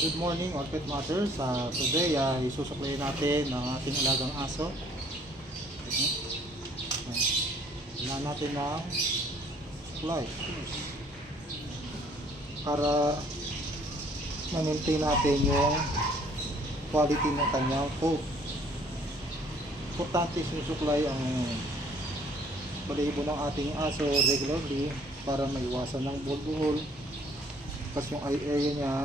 Good morning, all pet matters. Today ay susuklayin natin ang ating alagang aso. Kailangan natin ng supply para ma-maintain natin yung quality ng kanyang coat. Importante sinusuklay ang balahibo ng ating aso regularly para maiwasan ng buhol-buhol. Kasi yung eye area niya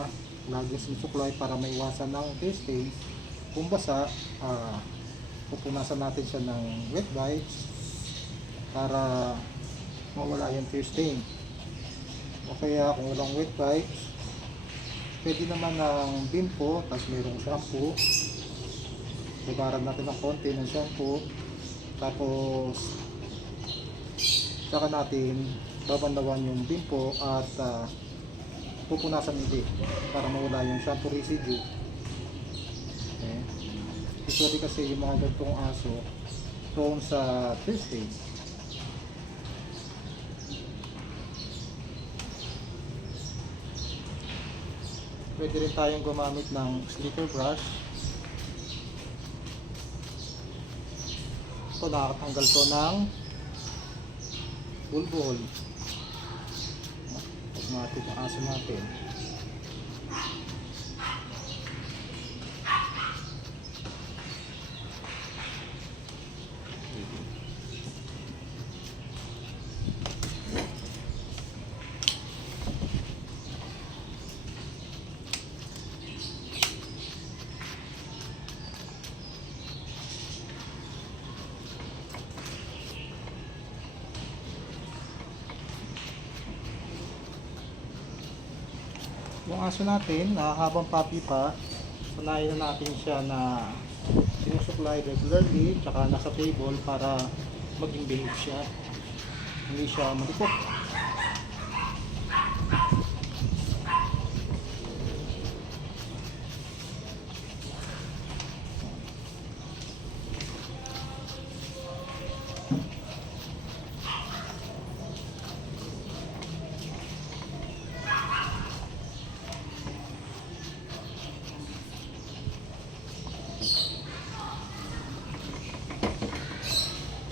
lagi sinusuklay para maiwasan ng tear stain. Kung basa, pupunasan natin siya ng wet wipes para mawala yung tear stain. O kaya kung walang wet wipes, pwede naman ng bimpo, tapos mayroong shampoo. Ibaran natin ng konti ng shampoo, tapos saka natin babandawan yung bimpo at pupunasan ulit para mawala yung shampoo residue. Okay. Usually kasi yung mga gantong aso prone sa tear stain. Pwede rin tayong gumamit ng slicker brush. Ito, nakakatanggal to ng bulbul. Natin ang aso natin. Yung aso natin, habang puppy pa, sanayin na natin siya na sinusupply regularly, tsaka nasa table para maging behave siya. Hindi siya malikot.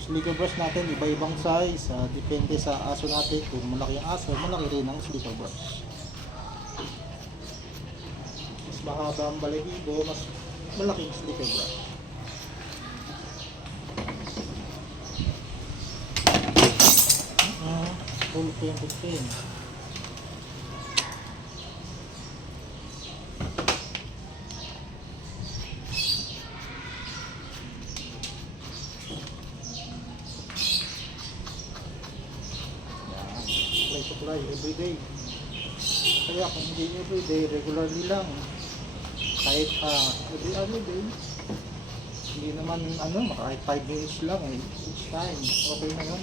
Slicker brush natin, iba-ibang size, depende sa aso natin. Kung malaki ang aso, malaki rin ang slicker brush. Mas mahaba ang balahibo, mas malaki ang slicker brush. Full pin. Supply everyday. Kaya kung hindi everyday, regularly lang. Kahit every other day, hindi naman kahit 5 minutes lang each time. Okay na yun.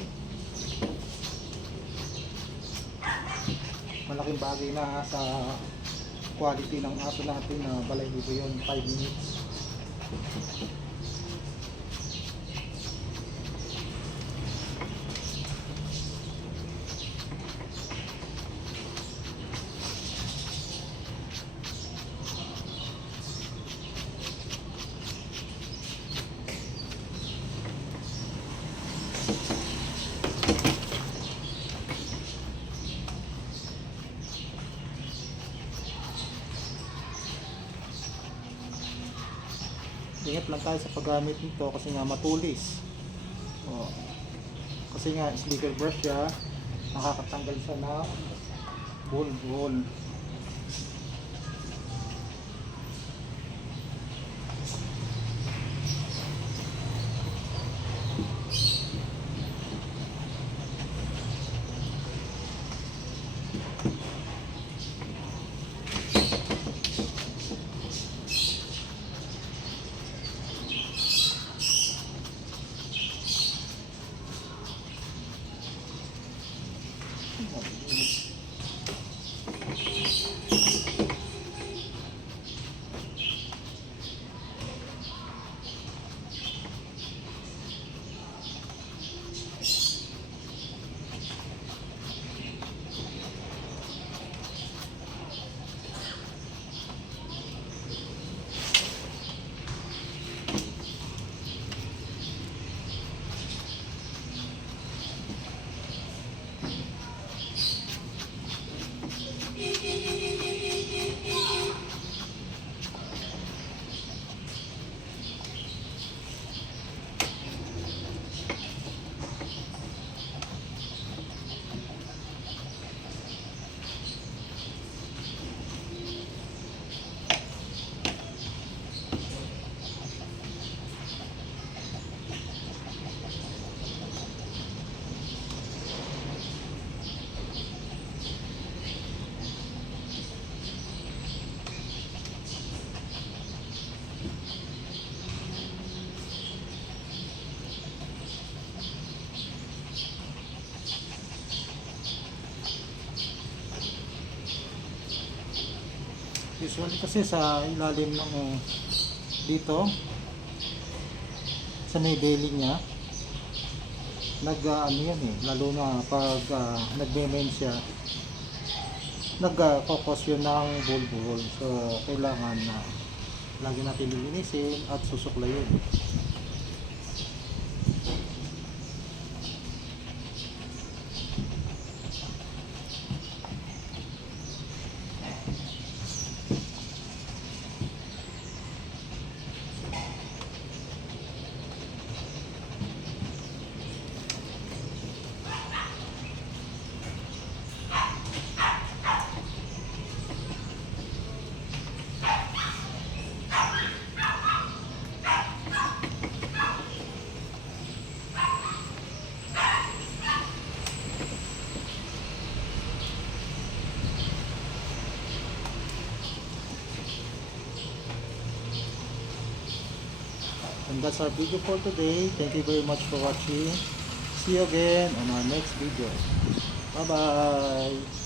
Malaking bagay na sa quality ng aso natin na balahibo yun, 5 minutes. Ingat lang tayo sa paggamit nito kasi nga matulis. Kasi nga slicker brush siya, nakakatanggal siya ng bulbul. Usually kasi sa ilalim ng dito sa may belly niya ano yan eh, lalo na pag nagme-main siya, nag-focus yun ng bulbul. So kailangan na lagi natin lilinisin at susuklayin. And that's our video for today. Thank you very much for watching. See you again on our next video. Bye bye.